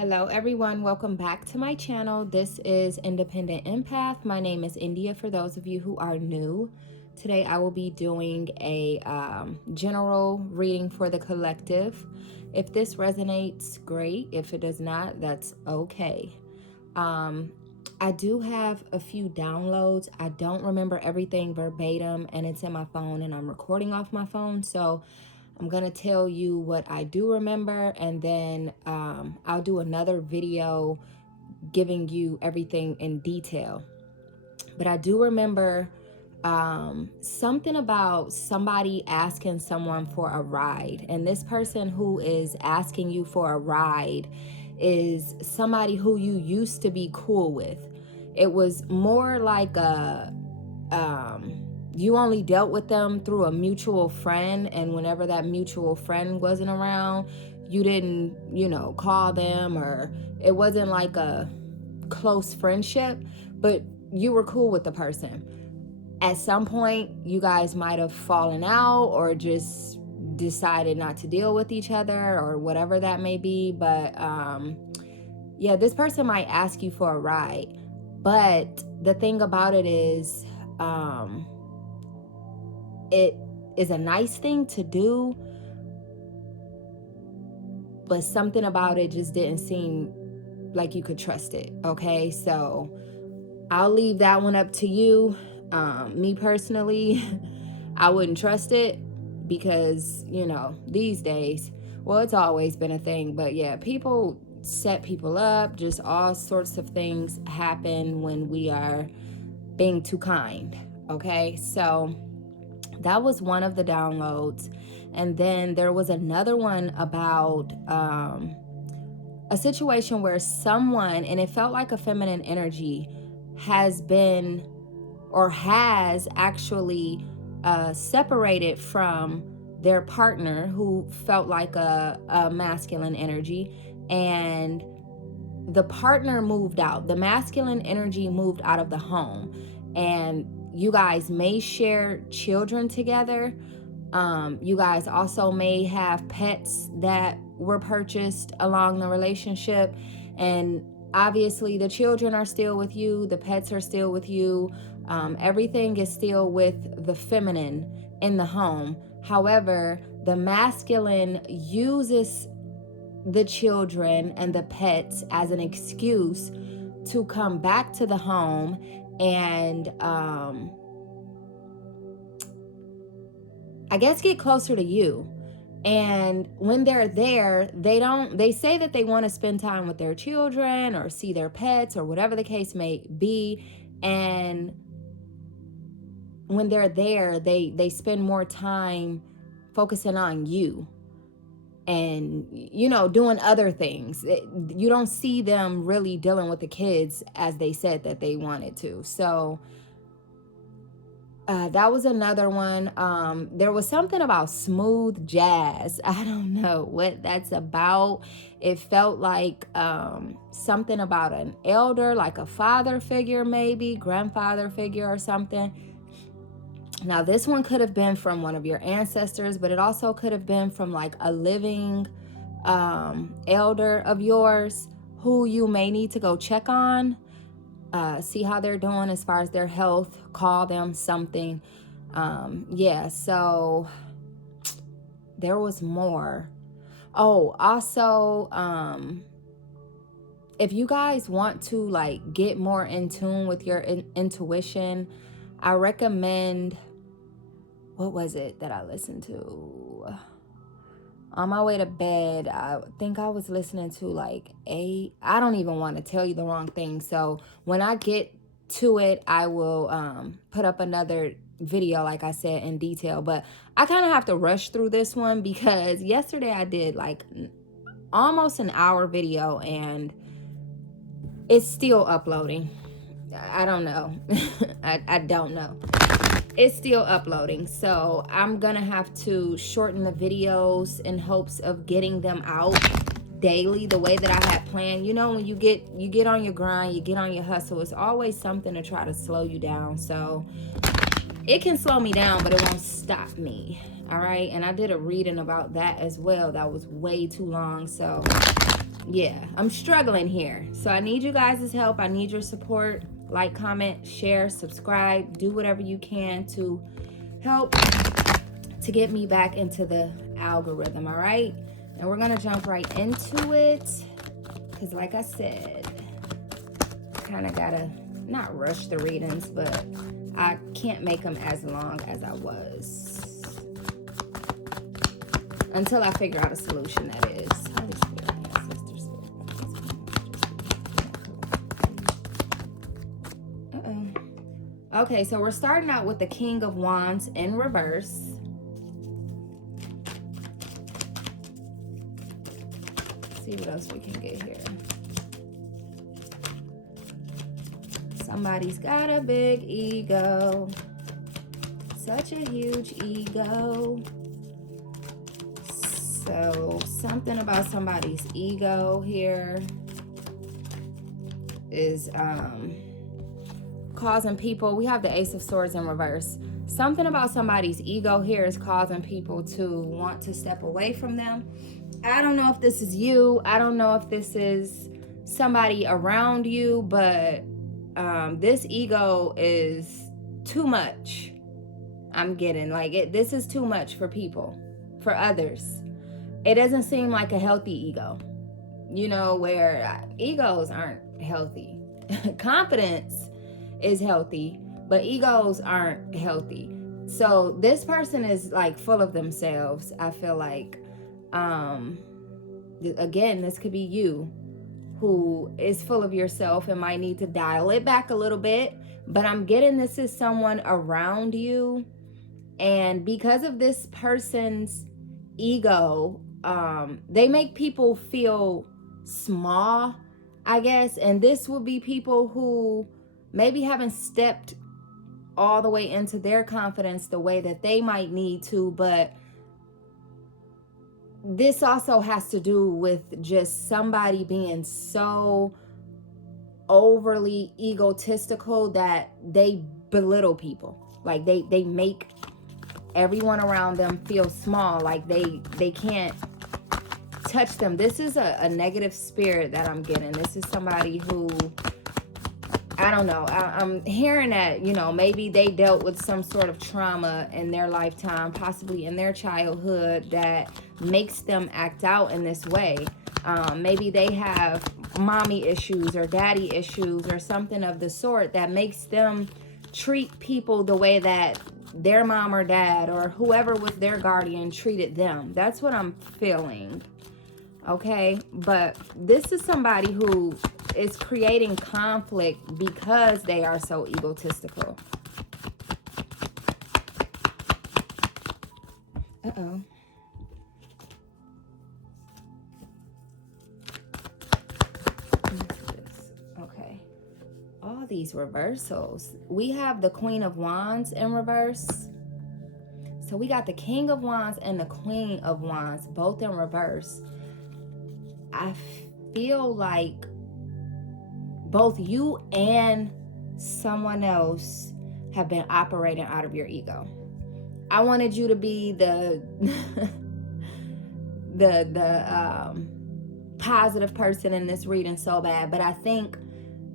Hello everyone, welcome back to my channel. This is Independent Empath. My name is India for those of you who are new. Today I will be doing a general reading for the collective. If this resonates, great. If it does not, that's okay. I do have a few downloads. I don't remember everything verbatim and it's in my phone and I'm recording off my phone. So I'm going to tell you what I do remember, and then I'll do another video giving you everything in detail. But I do remember something about somebody asking someone for a ride. And this person who is asking you for a ride is somebody who you used to be cool with. It was more like you only dealt with them through a mutual friend, and whenever that mutual friend wasn't around, you didn't, call them, or it wasn't like a close friendship, but you were cool with the person. At some point, you guys might have fallen out or just decided not to deal with each other or whatever that may be. But yeah, this person might ask you for a ride. But the thing about it is, it is a nice thing to do, but something about it just didn't seem like you could trust it. Okay, so I'll leave that one up to you. Me personally, I wouldn't trust it because, these days, well, it's always been a thing, but yeah, people set people up. Just all sorts of things happen when we are being too kind. Okay, so that was one of the downloads. And then there was another one about a situation where someone, and it felt like a feminine energy, has been or has actually separated from their partner who felt like a masculine energy, and the partner moved out. The masculine energy moved out of the home, and you guys may share children together. You guys also may have pets that were purchased along the relationship, and obviously the children are still with you, the pets are still with you, everything is still with the feminine in the home. However, the masculine uses the children and the pets as an excuse to come back to the home and I guess get closer to you. And when they're there, they say that they want to spend time with their children or see their pets or whatever the case may be. And when they're there, they spend more time focusing on you and, doing other things. You don't see them really dealing with the kids as they said that they wanted to. So that was another one. There was something about smooth jazz. I don't know what that's about. It felt like something about an elder, like a father figure, maybe grandfather figure or something. Now, this one could have been from one of your ancestors, but it also could have been from like a living elder of yours who you may need to go check on. See how they're doing as far as their health, call them something. Yeah, so there was more. Oh, also, if you guys want to like get more in tune with your intuition, I recommend, what was it that I listened to? On my way to bed, I think I was listening to like I don't even want to tell you the wrong thing. So when I get to it, I will put up another video, like I said, in detail. But I kind of have to rush through this one because yesterday I did like almost an hour video and it's still uploading. I don't know. I don't know. It's still uploading, so I'm gonna have to shorten the videos in hopes of getting them out daily the way that I had planned. When you get on your grind, you get on your hustle, it's always something to try to slow you down. So it can slow me down, but it won't stop me. All right, and I did a reading about that as well that was way too long. So yeah, I'm struggling here. So I need you guys' help. I need your support. Like, comment, share, subscribe, do whatever you can to help to get me back into the algorithm, all right? And we're gonna jump right into it, because like I said, kind of gotta not rush the readings, but I can't make them as long as I was until I figure out a solution, that is. Holy Spirit, my sister Spirit. Uh-oh. Okay, so we're starting out with the King of Wands in reverse. See what else we can get here. Somebody's got a big ego. Such a huge ego. So something about somebody's ego here is causing people, we have the Ace of Swords in reverse. Something about somebody's ego here is causing people to want to step away from them. I don't know if this is you. I don't know if this is somebody around you, but this ego is too much. I'm getting like it. This is too much for people, for others. It doesn't seem like a healthy ego, you know, where egos aren't healthy. Confidence is healthy, but egos aren't healthy. So this person is like full of themselves. I feel like, again, this could be you who is full of yourself and might need to dial it back a little bit. But I'm getting this is someone around you. And because of this person's ego, they make people feel small, I guess. And this will be people who maybe haven't stepped all the way into their confidence the way that they might need to, but this also has to do with just somebody being so overly egotistical that they belittle people. Like they make everyone around them feel small, like they can't touch them. This is a negative spirit that I'm getting. This is somebody who, I don't know, I'm hearing that, you know, maybe they dealt with some sort of trauma in their lifetime, possibly in their childhood, that makes them act out in this way. Maybe they have mommy issues or daddy issues or something of the sort that makes them treat people the way that their mom or dad or whoever was their guardian treated them. That's what I'm feeling. Okay, but this is somebody who is creating conflict because they are so egotistical. Uh-oh. Okay. All these reversals. We have the Queen of Wands in reverse. So we got the King of Wands and the Queen of Wands, both in reverse. I feel like both you and someone else have been operating out of your ego. I wanted you to be the positive person in this reading so bad, but I think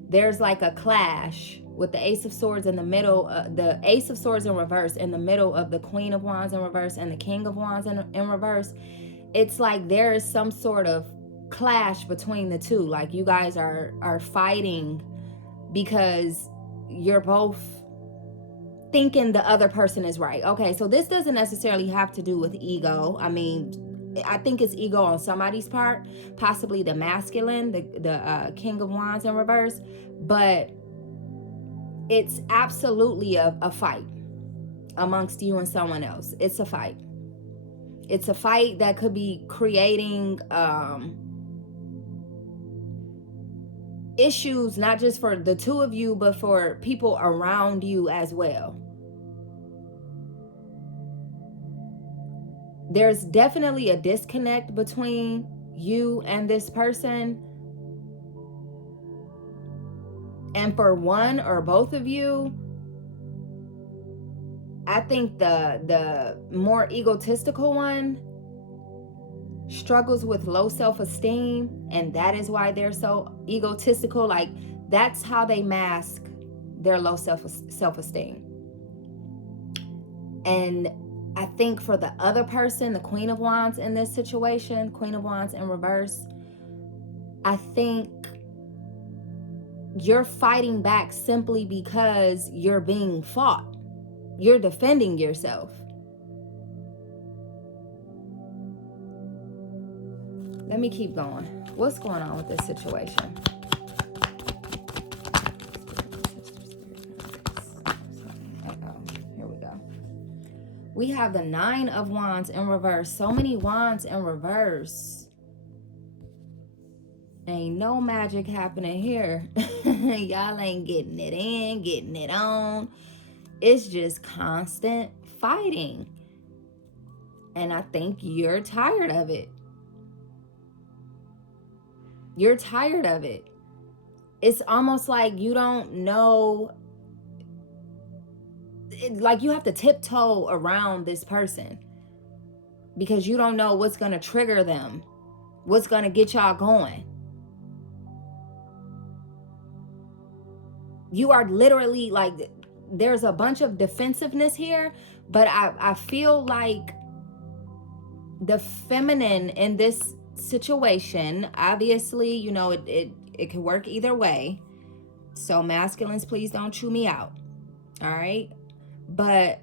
there's like a clash with the Ace of Swords in the middle, the Ace of Swords in reverse in the middle of the Queen of Wands in reverse and the King of Wands in reverse. It's like there is some sort of clash between the two. Like you guys are fighting because you're both thinking the other person is right. Okay, so this doesn't necessarily have to do with ego. I mean, I think it's ego on somebody's part, possibly the masculine, the King of Wands in reverse, but it's absolutely a fight amongst you and someone else. It's a fight. It's a fight that could be creating issues, not just for the two of you, but for people around you as well. There's definitely a disconnect between you and this person. And for one or both of you, I think the more egotistical one struggles with low self-esteem, and that is why they're so egotistical. Like, that's how they mask their low self-esteem. And I think for the other person, the Queen of Wands in this situation, Queen of Wands in reverse, I think you're fighting back simply because you're being fought. You're defending yourself. Let me keep going. What's going on with this situation? Here we go. We have the 9 of Wands in reverse. So many Wands in reverse. Ain't no magic happening here. Y'all ain't getting it in, getting it on. It's just constant fighting. And I think you're tired of it. You're tired of it. It's almost like you don't know. Like you have to tiptoe around this person because you don't know what's going to trigger them, what's going to get y'all going. You are literally like, there's a bunch of defensiveness here, but I feel like the feminine in this situation, obviously, you know, it can work either way. So masculines, please don't chew me out. All right. But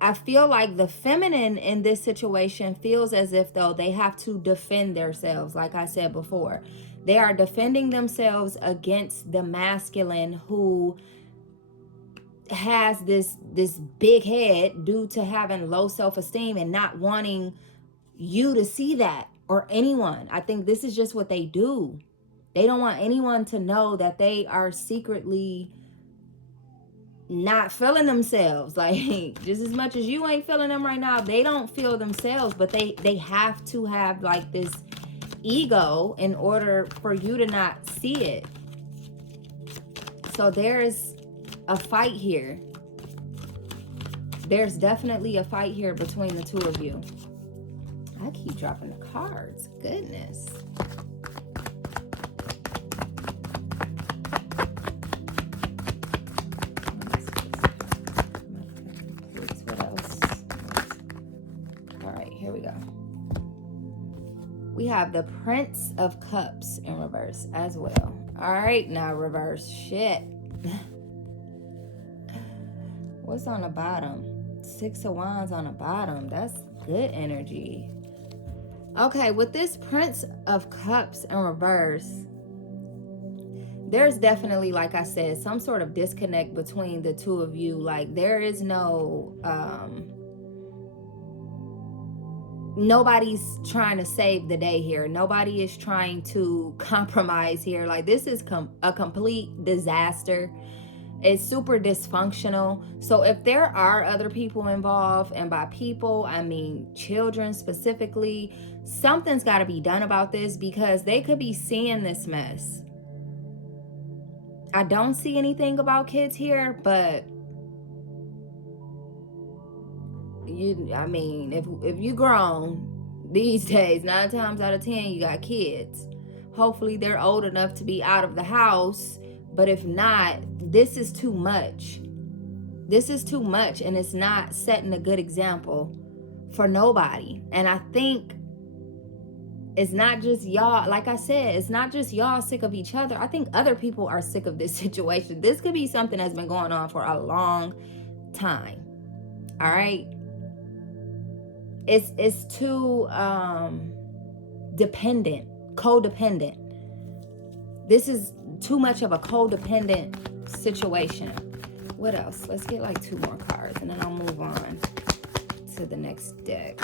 I feel like the feminine in this situation feels as if though they have to defend themselves. Like I said before, they are defending themselves against the masculine who has this big head due to having low self-esteem and not wanting you to see that, or anyone. I think this is just what they do. They don't want anyone to know that they are secretly not feeling themselves. Like, just as much as you ain't feeling them right now, they don't feel themselves, but they have to have like this ego in order for you to not see it. So there's a fight here. There's definitely a fight here between the two of you. I keep dropping the cards. Goodness. What else? All right, here we go. We have the Prince of Cups in reverse as well. All right, now reverse. Shit. What's on the bottom? 6 of Wands on the bottom. That's good energy. Okay, with this Prince of Cups in reverse, there's definitely, like I said, some sort of disconnect between the two of you. Like, there is no, nobody's trying to save the day here. Nobody is trying to compromise here. Like, this is a complete disaster. It's super dysfunctional. So if there are other people involved, and by people, I mean children specifically, something's got to be done about this because they could be seeing this mess. I don't see anything about kids here, but I mean, if you grown these days, 9 times out of 10, you got kids. Hopefully they're old enough to be out of the house. But if not, this is too much. This is too much, and it's not setting a good example for nobody. And I think it's not just y'all. Like I said, it's not just y'all sick of each other. I think other people are sick of this situation. This could be something that's been going on for a long time. All right. It's too dependent, codependent. This is too much of a codependent situation. What else? Let's get like 2 more cards and then I'll move on to the next deck.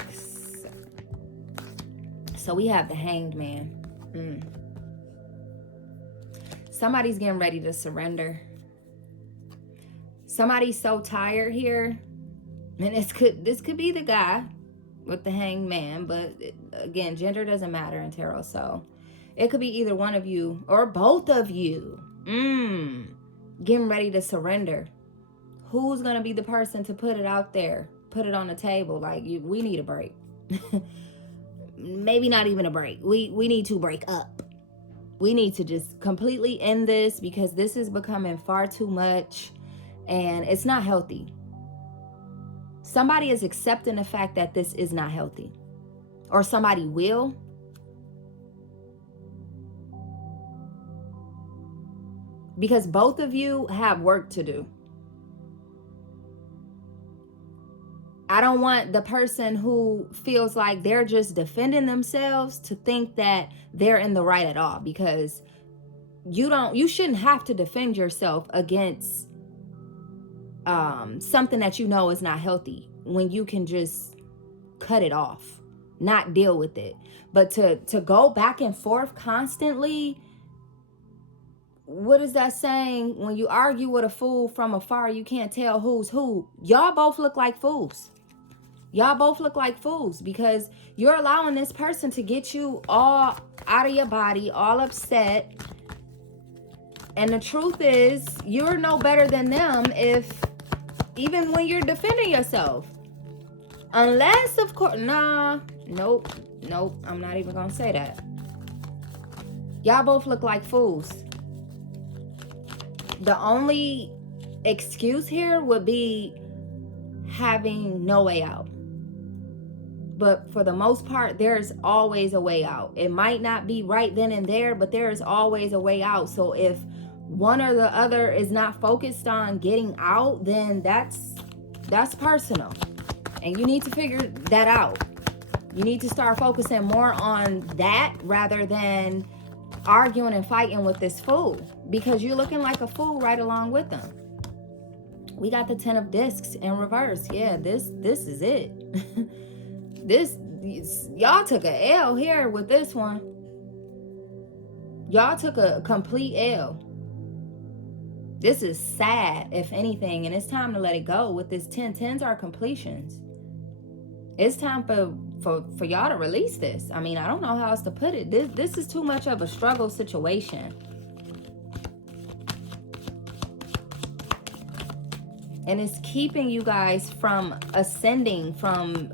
So we have the Hanged Man. Somebody's getting ready to surrender. Somebody's so tired here. And this could be the guy with the Hanged Man, but again, gender doesn't matter in tarot, so it could be either one of you or both of you. Getting ready to surrender. Who's going to be the person to put it out there? Put it on the table. Like, we need a break. maybe not even a break. We need to break up. We need to just completely end this, because this is becoming far too much and it's not healthy. Somebody is accepting the fact that this is not healthy, or somebody will. Because both of you have work to do. I don't want the person who feels like they're just defending themselves to think that they're in the right at all, because you shouldn't have to defend yourself against something that you know is not healthy, when you can just cut it off, not deal with it. But to go back and forth constantly, what is that saying? When you argue with a fool from afar, you can't tell who's who. Y'all both look like fools. Y'all both look like fools, because you're allowing this person to get you all out of your body, all upset. And the truth is, you're no better than them, if even when you're defending yourself. Unless, of course, nope, I'm not even gonna say that. Y'all both look like fools. The only excuse here would be having no way out. But for the most part, there's always a way out. It might not be right then and there, but there is always a way out. So if one or the other is not focused on getting out, then that's personal. And you need to figure that out. You need to start focusing more on that rather than arguing and fighting with this fool, because you're looking like a fool right along with them. We got the 10 of discs in reverse. Yeah, this is it. Y'all took a L here with this one. Y'all took a complete L. This is sad, if anything, and it's time to let it go with this 10. 10s are completions. It's time for y'all to release this. I mean, I don't know how else to put it. This is too much of a struggle situation. And it's keeping you guys from ascending, from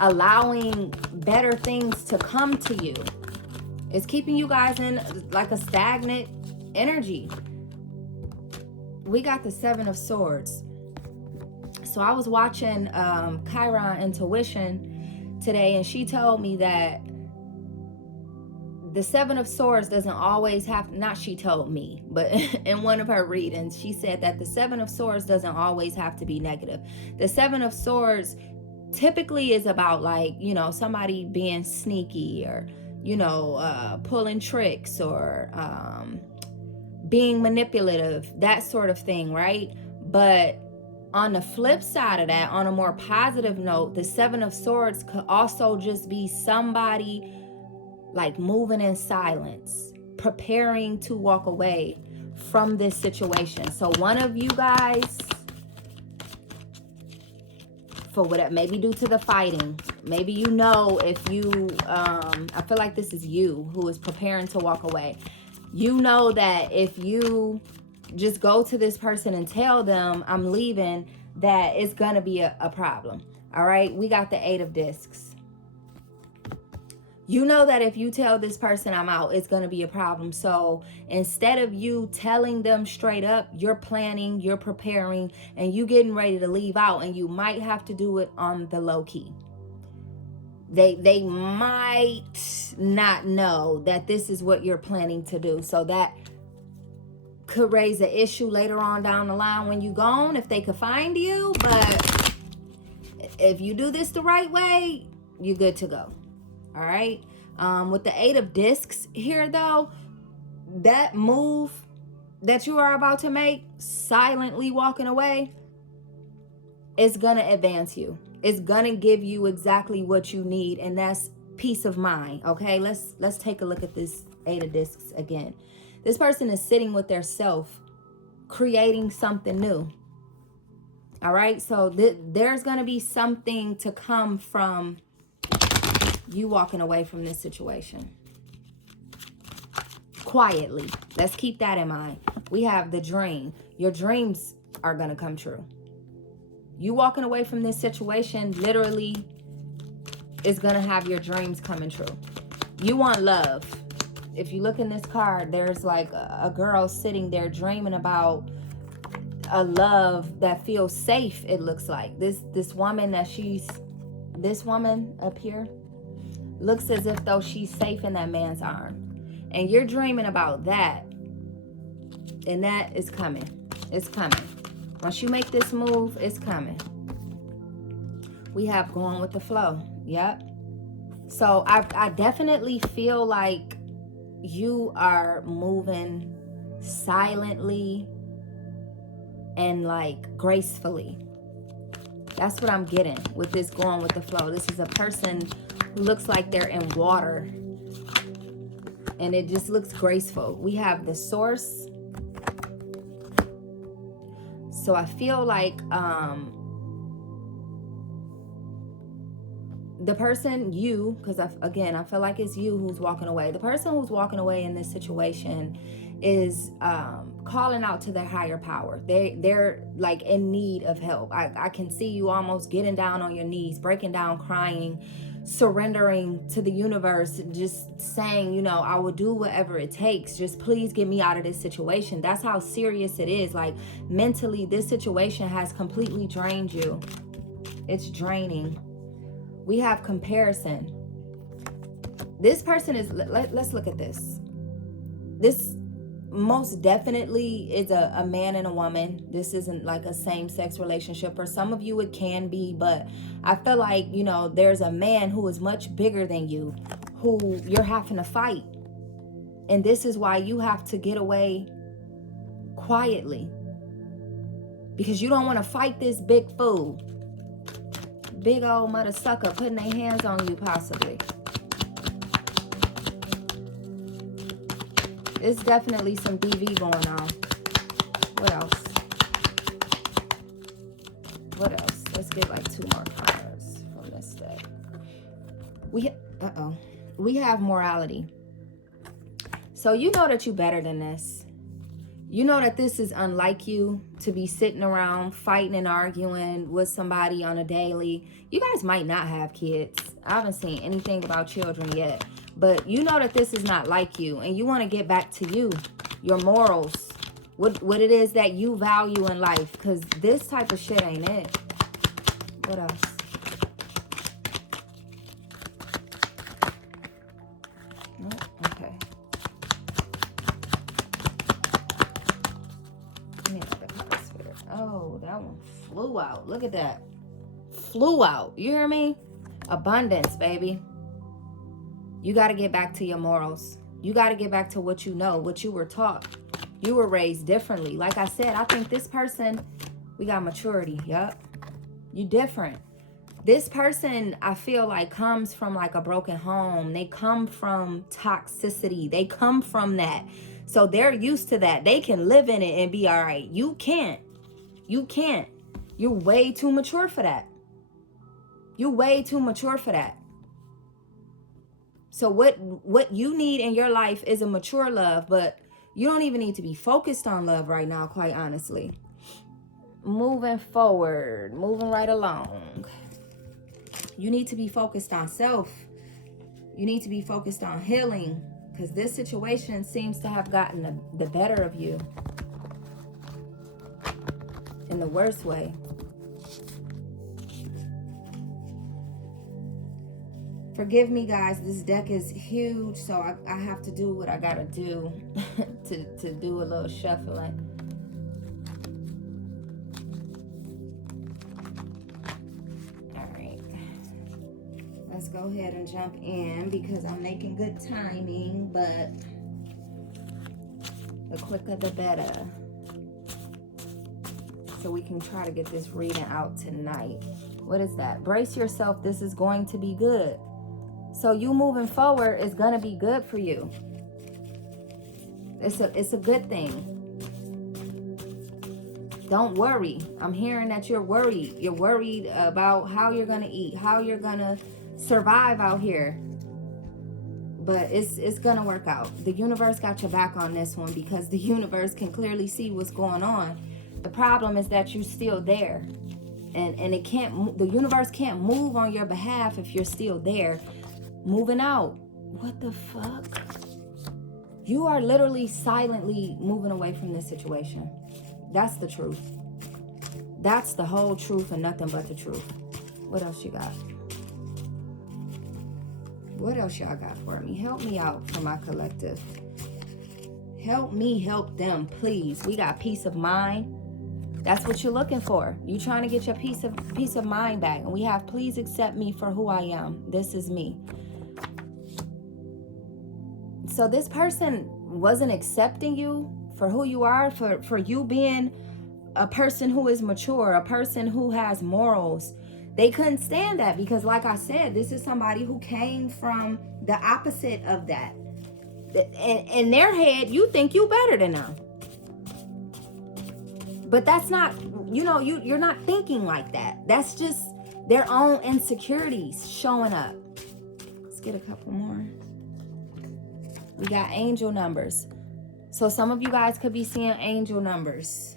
allowing better things to come to you. It's keeping you guys in like a stagnant energy. We got the 7 of Swords. So I was watching Chiron Intuition today, and she told me that the 7 of Swords doesn't always have, not she told me, but in one of her readings, she said that the 7 of Swords doesn't always have to be negative. The 7 of Swords typically is about, like, you know, somebody being sneaky, or, you know, pulling tricks, or being manipulative, that sort of thing, right? But on the flip side of that, on a more positive note, the 7 of Swords could also just be somebody like moving in silence, preparing to walk away from this situation. So one of you guys, for whatever, maybe due to the fighting, maybe, you know, if you, I feel like this is you who is preparing to walk away. You know that if you just go to this person and tell them I'm leaving, that it's gonna be a problem. All right, we got the 8 of discs. You know that if you tell this person I'm out, it's gonna be a problem. So instead of you telling them straight up, you're planning, you're preparing, and you getting ready to leave out, and you might have to do it on the low key. They might not know that this is what you're planning to do. So that could raise an issue later on down the line when you gone, if they could find you. But if you do this the right way, you're good to go. All right. With the 8 of discs here, though, that move that you are about to make, silently walking away, is gonna advance you. It's gonna give you exactly what you need, and that's peace of mind. Okay, let's take a look at this 8 of discs again. This person is sitting with their self, creating something new. All right, so there's gonna be something to come from you walking away from this situation quietly. Let's keep that in mind. We have the dream. Your dreams are gonna come true. You walking away from this situation, literally, is going to have your dreams coming true. You want love. If you look in this card, there's like a girl sitting there dreaming about a love that feels safe. It looks like this woman this woman up here looks as if though she's safe in that man's arm, and you're dreaming about that, and that is coming. It's coming. Once you make this move, it's coming. We have going with the flow. Yep. So I definitely feel like you are moving silently and like gracefully. That's what I'm getting with this going with the flow. This is a person who looks like they're in water, and it just looks graceful. We have the source. So I feel like the person, you, because again, I feel like it's you who's walking away. The person who's walking away in this situation is calling out to their higher power. They're like in need of help. I can see you almost getting down on your knees, breaking down, crying, surrendering to the universe, just saying, you know, I will do whatever it takes. Just please get me out of this situation. That's how serious it is. Like mentally, this situation has completely drained you. It's draining. We have comparison. This person is, let's look at this. This most definitely is a man and a woman. This isn't like a same-sex relationship. For some of you it can be, but I feel like, you know, there's a man who is much bigger than you, who you're having to fight. And this is why you have to get away quietly, because you don't want to fight this big fool. Big old mother sucker putting their hands on you, possibly. There's definitely some DV going on. What else? What else? Let's get like 2 more cards from this deck. We have morality. So you know that you're better than this. You know that this is unlike you to be sitting around fighting and arguing with somebody on a daily. You guys might not have kids. I haven't seen anything about children yet. But you know that this is not like you. And you want to get back to you, your morals, what it is that you value in life. Because this type of shit ain't it. What else? Oh, okay. Oh, that one flew out. Look at that. Flew out. You hear me? Abundance, baby. You got to get back to your morals. You got to get back to what you know, what you were taught. You were raised differently. Like I said, I think this person, we got maturity. Yup. You different. This person, I feel like, comes from like a broken home. They come from toxicity. They come from that. So they're used to that. They can live in it and be all right. You can't. You can't. You're way too mature for that. You're way too mature for that. So what you need in your life is a mature love, but you don't even need to be focused on love right now, quite honestly. Moving forward, moving right along. You need to be focused on self. You need to be focused on healing, because this situation seems to have gotten the better of you in the worst way. Forgive me, guys. This deck is huge, so I have to do what I gotta do to do a little shuffling. All right. Let's go ahead and jump in because I'm making good timing, but the quicker the better. So we can try to get this reading out tonight. What is that? Brace yourself. This is going to be good. So you moving forward is going to be good for you. It's a good thing. Don't worry. I'm hearing that you're worried. You're worried about how you're going to eat, how you're going to survive out here. But it's going to work out. The universe got your back on this one, because the universe can clearly see what's going on. The problem is that you're still there. And it can't, the universe can't move on your behalf if you're still there. Moving out. What the fuck? You are literally silently moving away from this situation. That's the truth. That's the whole truth and nothing but the truth. What else you got? What else y'all got for me? Help me out for my collective. Help me help them, please. We got peace of mind. That's what you're looking for. You're trying to get your peace of mind back. And we have, please accept me for who I am. This is me. So this person wasn't accepting you for who you are, for you being a person who is mature, a person who has morals. They couldn't stand that because, like I said, this is somebody who came from the opposite of that. In their head, you think you better than them. But that's not, you're not thinking like that. That's just their own insecurities showing up. Let's get a couple more. We got angel numbers. So some of you guys could be seeing angel numbers.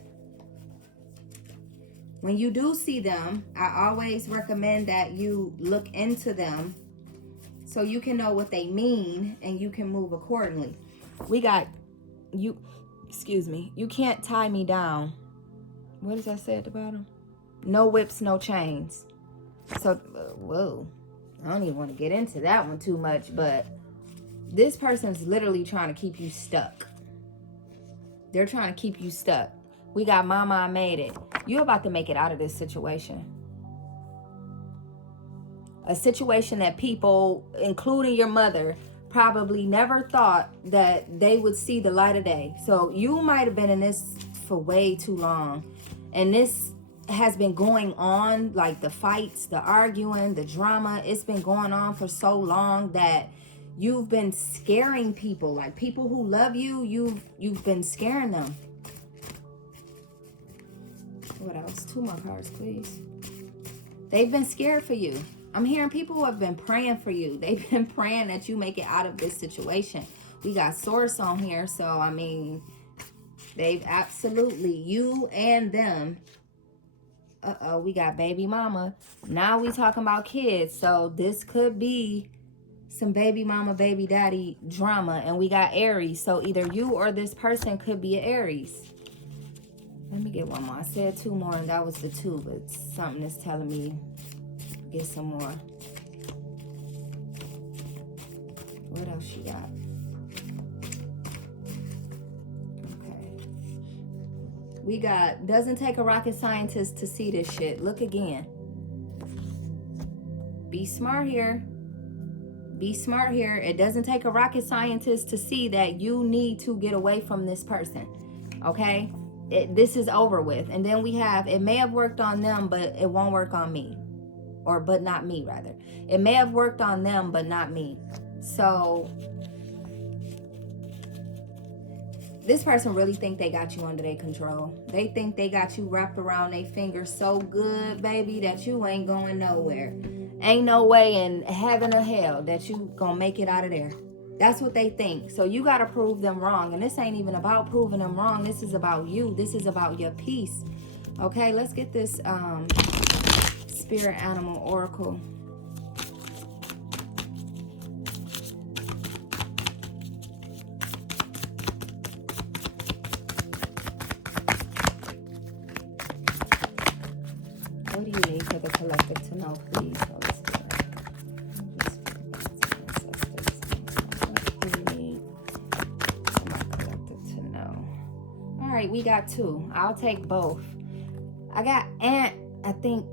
When you do see them, I always recommend that you look into them so you can know what they mean and you can move accordingly. We got, you can't tie me down. What does that say at the bottom? No whips, no chains. So, whoa. I don't even want to get into that one too much, but this person's literally trying to keep you stuck. They're trying to keep you stuck. We got mama, I made it. You're about to make it out of this situation. A situation that people, including your mother, probably never thought that they would see the light of day. So you might have been in this for way too long. And this has been going on, like the fights, the arguing, the drama. It's been going on for so long that you've been scaring people. Like people who love you, you've been scaring them. What else? 2 more cards, please. They've been scared for you. I'm hearing people who have been praying for you. They've been praying that you make it out of this situation. We got source on here. So, I mean, they've absolutely, you and them. Uh-oh, we got baby mama. Now we talking about kids. So this could be some baby mama, baby daddy drama. And we got Aries. So either you or this person could be an Aries. Let me get one more. I said 2 more and that was the 2, but something is telling me get some more. What else you got? Okay. We got, doesn't take a rocket scientist to see this shit. Look again. Be smart here. Be smart here. It doesn't take a rocket scientist to see that you need to get away from this person. Okay? This is over with. And then we have, it may have worked on them, but it won't work on me. Or, but not me, rather. It may have worked on them, but not me. So, this person really think they got you under their control. They think they got you wrapped around their finger so good, baby, that you ain't going nowhere. Ain't no way in heaven or hell that you gonna make it out of there. That's what they think. So you got to prove them wrong. And this ain't even about proving them wrong. This is about you. This is about your peace. Okay, let's get this spirit animal oracle. What do you need for the collective to know, please? We got 2. I'll take both. I got Ant, I think,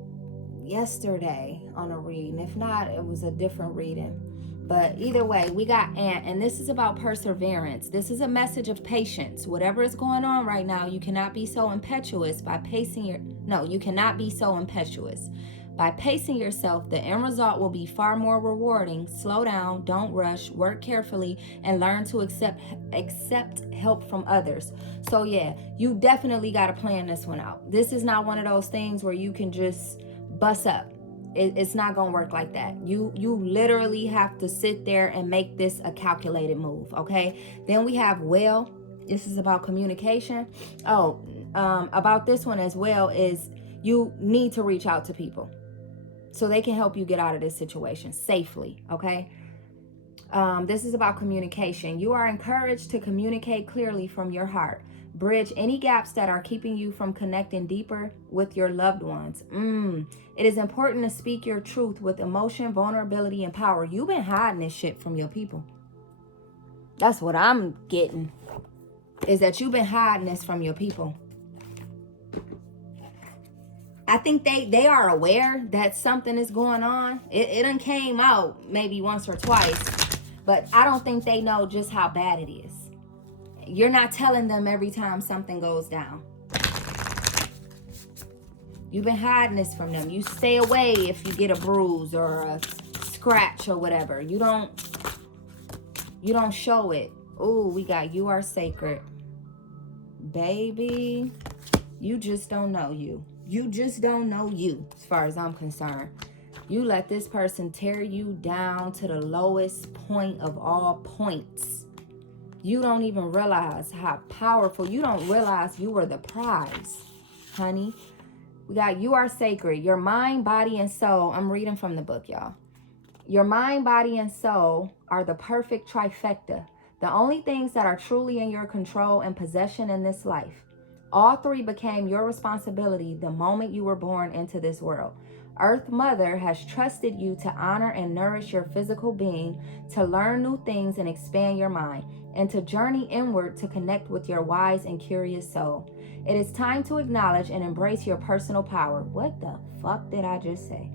yesterday on a reading. If not, it was a different reading. But either way, we got Ant, and this is about perseverance. This is a message of patience. Whatever is going on right now, you cannot be so impetuous by pacing your... No, you cannot be so impetuous. By pacing yourself, the end result will be far more rewarding. Slow down, don't rush, work carefully, and learn to accept help from others. So yeah, you definitely got to plan this one out. This is not one of those things where you can just bust up. It's not going to work like that. You literally have to sit there and make this a calculated move, okay? Then we have Well. This is about communication. About this one as well is You need to reach out to people so they can help you get out of this situation safely, okay? This is about communication. You are encouraged to communicate clearly from your heart. Bridge any gaps that are keeping you from connecting deeper with your loved ones. It is important to speak your truth with emotion, vulnerability, and power. You've been hiding this shit from your people. That's what I'm getting, is that you've been hiding this from your people. I think they are aware that something is going on. It done came out maybe once or twice, but I don't think they know just how bad it is. You're not telling them every time something goes down. You've been hiding this from them. You stay away if you get a bruise or a scratch or whatever. You don't show it. Oh, we got you are sacred. Baby, you just don't know you. You just don't know you, as far as I'm concerned. You let this person tear you down to the lowest point of all points. You don't even realize how powerful. You don't realize you were the prize, honey. We got you are sacred. Your mind, body, and soul. I'm reading from the book, y'all. Your mind, body, and soul are the perfect trifecta. The only things that are truly in your control and possession in this life. All three became your responsibility the moment you were born into this world. Earth Mother has trusted you to honor and nourish your physical being, to learn new things and expand your mind, and to journey inward to connect with your wise and curious soul. It is time to acknowledge and embrace your personal power. What the fuck did I just say?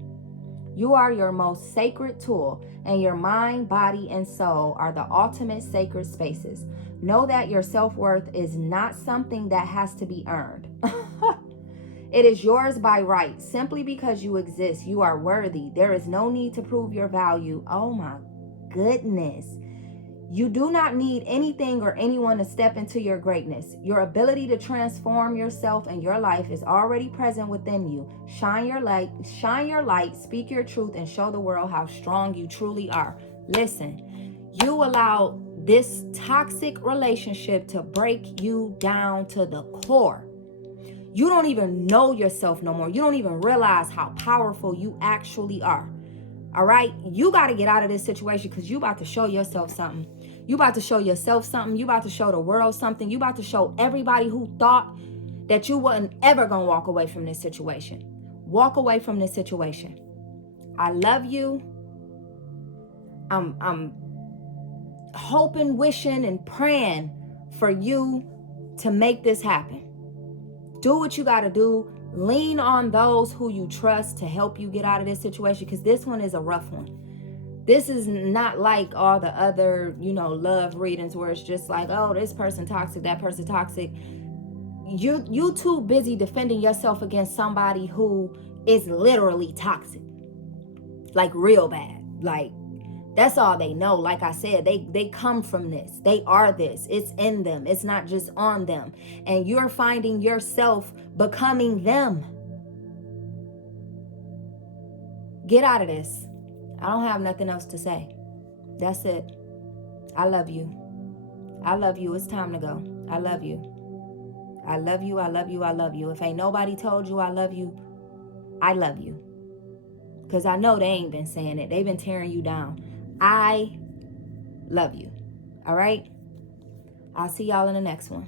You are your most sacred tool, and your mind, body, and soul are the ultimate sacred spaces. Know that your self-worth is not something that has to be earned. It is yours by right. Simply because you exist, you are worthy. There is no need to prove your value. Oh my goodness. You do not need anything or anyone to step into your greatness. Your ability to transform yourself and your life is already present within you. Shine your light, speak your truth, and show the world how strong you truly are. Listen, you allow this toxic relationship to break you down to the core. You don't even know yourself no more. You don't even realize how powerful you actually are. All right? You got to get out of this situation because you about to show yourself something. You about to show yourself something. You about to show the world something. You about to show everybody who thought that you wasn't ever going to walk away from this situation. Walk away from this situation. I love you. I'm hoping, wishing, and praying for you to make this happen. Do what you got to do. Lean on those who you trust to help you get out of this situation, because this one is a rough one. This is not like all the other, love readings where it's just like, oh, this person toxic, that person toxic. You too busy defending yourself against somebody who is literally toxic. Like real bad. Like that's all they know. Like I said, they come from this. They are this. It's in them. It's not just on them. And you're finding yourself becoming them. Get out of this. I don't have nothing else to say. That's it. I love you. I love you. It's time to go. I love you. I love you. I love you. I love you. If ain't nobody told you I love you, I love you. Because I know they ain't been saying it. They've been tearing you down. I love you. All right? I'll see y'all in the next one.